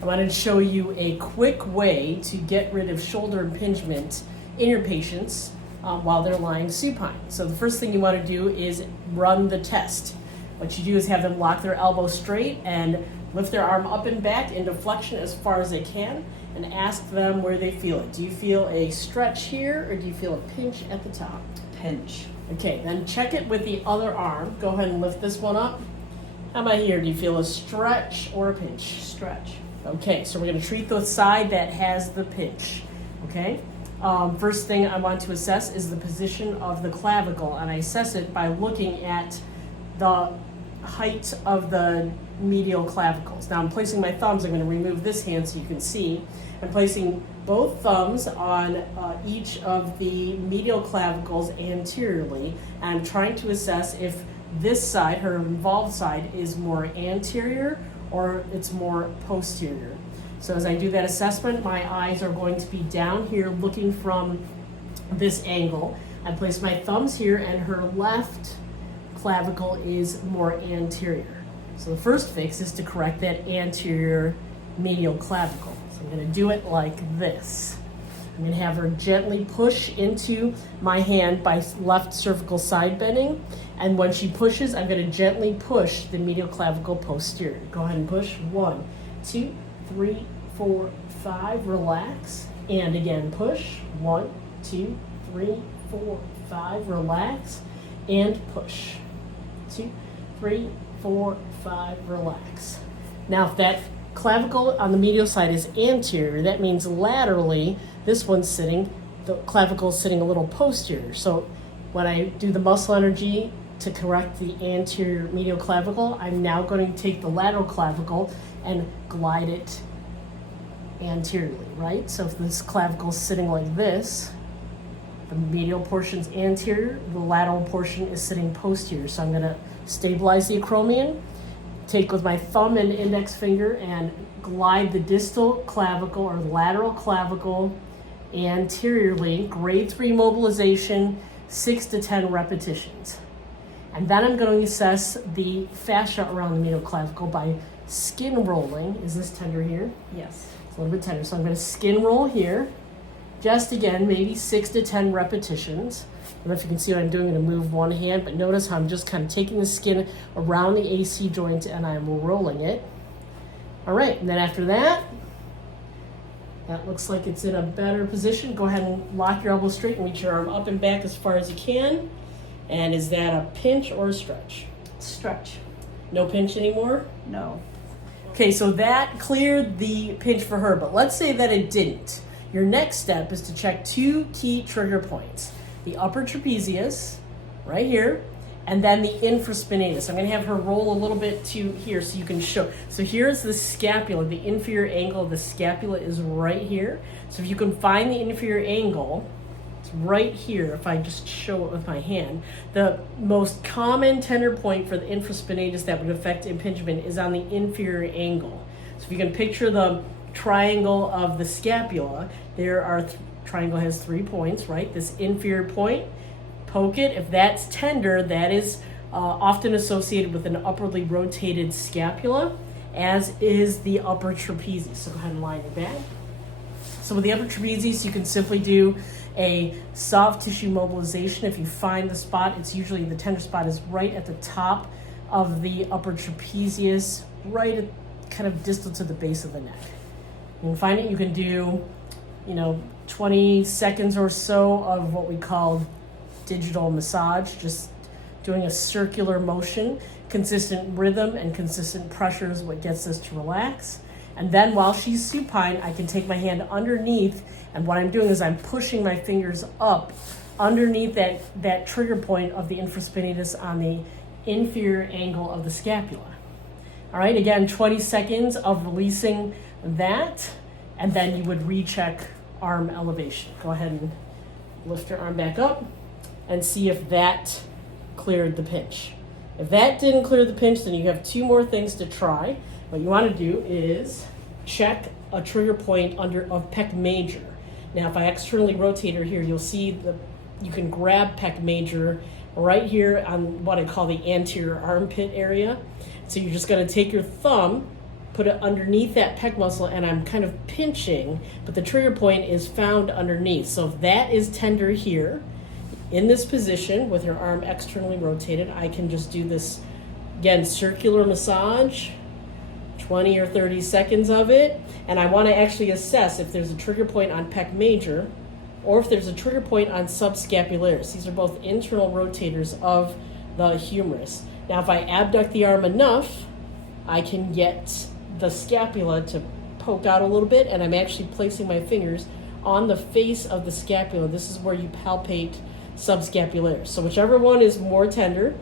I wanted to show you a quick way to get rid of shoulder impingement in your patients while they're lying supine. So the first thing you want to do is run the test. What you do is have them lock their elbow straight and lift their arm up and back into flexion as far as they can, and ask them where they feel it. Do you feel a stretch here, or do you feel a pinch at the top? Pinch. Okay, then check it with the other arm. Go ahead and lift this one up. How about here? Do you feel a stretch or a pinch? Stretch. Okay, so we're going to treat the side that has the pinch. Okay? First thing I want to assess is the position of the clavicle, and I assess it by looking at the height of the medial clavicles. Now I'm placing my thumbs. I'm going to remove this hand so you can see. I'm placing both thumbs on each of the medial clavicles anteriorly, and I'm trying to assess if this side, her involved side, is more anterior or it's more posterior. So as I do that assessment, my eyes are going to be down here looking from this angle. I place my thumbs here, and her left clavicle is more anterior. So the first fix is to correct that anterior medial clavicle. So I'm going to do it like this. I'm going to have her gently push into my hand by left cervical side bending, and when she pushes, I'm going to gently push the medial clavicle posterior. Go ahead and push. 1, 2, 3, 4, 5. Relax. And again, push. 1, 2, 3, 4, 5. Relax. And push. 2, 3, 4, 5. Relax. Now, if that clavicle on the medial side is anterior, that means laterally, this one's sitting, the clavicle is sitting a little posterior. So when I do the muscle energy to correct the anterior medial clavicle, I'm now going to take the lateral clavicle and glide it anteriorly, right? So if this clavicle is sitting like this, the medial portion's anterior, the lateral portion is sitting posterior. So I'm going to stabilize the acromion, take with my thumb and index finger and glide the distal clavicle or lateral clavicle anteriorly, grade 3 mobilization, 6 to 10 repetitions. And then I'm going to assess the fascia around the medial clavicle by skin rolling. Is this tender here? Yes. It's a little bit tender. So I'm going to skin roll here. Just again, maybe 6 to 10 repetitions. I don't know if you can see what I'm doing. I'm going to move one hand, but notice how I'm just kind of taking the skin around the AC joint and I'm rolling it. All right, and then after that, that looks like it's in a better position. Go ahead and lock your elbow straight and reach your arm up and back as far as you can. And is that a pinch or a stretch? Stretch. No pinch anymore? No. Okay, so that cleared the pinch for her, but let's say that it didn't. Your next step is to check 2 key trigger points. The upper trapezius, right here, and then the infraspinatus. I'm going to have her roll a little bit to here so you can show. So here's the scapula. The inferior angle of the scapula is right here. So if you can find the inferior angle, it's right here. If I just show it with my hand, the most common tender point for the infraspinatus that would affect impingement is on the inferior angle. So if you can picture the triangle of the scapula, there are triangle has 3 points, right? This inferior point, poke it. If that's tender, that is often associated with an upwardly rotated scapula, as is the upper trapezius. So go ahead and line it back. So with the upper trapezius, you can simply do a soft tissue mobilization. If you find the spot, it's usually the tender spot is right at the top of the upper trapezius, right at, kind of distal to the base of the neck. You can find it, you can do, 20 seconds or so of what we call digital massage, just doing a circular motion. Consistent rhythm and consistent pressure is what gets us to relax. And then while she's supine, I can take my hand underneath, and what I'm doing is I'm pushing my fingers up underneath that trigger point of the infraspinatus on the inferior angle of the scapula. All right, again, 20 seconds of releasing that, and then you would recheck arm elevation. Go ahead and lift your arm back up and see if that cleared the pinch. If that didn't clear the pinch, then you have 2 more things to try. What you want to do is check a trigger point of pec major. Now, if I externally rotate her here, you'll see you can grab pec major right here on what I call the anterior armpit area. So you're just going to take your thumb, put it underneath that pec muscle, and I'm kind of pinching, but the trigger point is found underneath. So if that is tender here, in this position with your arm externally rotated, I can just do this, again, circular massage, 20 or 30 seconds of it, and I want to actually assess if there's a trigger point on pec major or if there's a trigger point on subscapularis. These are both internal rotators of the humerus. Now, if I abduct the arm enough, I can get the scapula to poke out a little bit, and I'm actually placing my fingers on the face of the scapula. This is where you palpate subscapularis. So whichever one is more tender,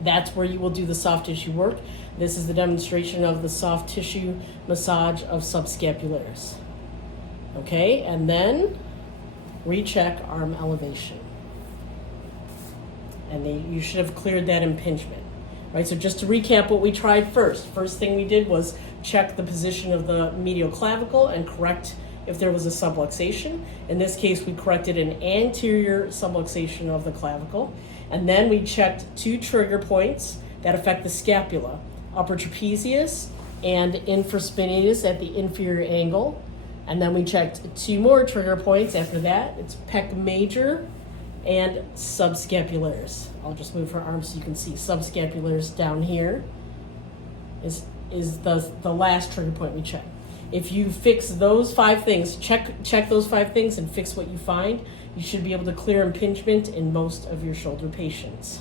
that's where you will do the soft tissue work. This is the demonstration of the soft tissue massage of subscapularis. Okay, and then recheck arm elevation. And you should have cleared that impingement. Right, so just to recap what we tried first. First thing we did was check the position of the medial clavicle and correct if there was a subluxation. In this case, we corrected an anterior subluxation of the clavicle. And then we checked 2 trigger points that affect the scapula, upper trapezius and infraspinatus at the inferior angle. And then we checked 2 more trigger points after that. It's pec major and subscapularis. I'll just move her arm so you can see subscapularis down here is the last trigger point we checked. If you fix those 5 things, check those 5 things and fix what you find, you should be able to clear impingement in most of your shoulder patients.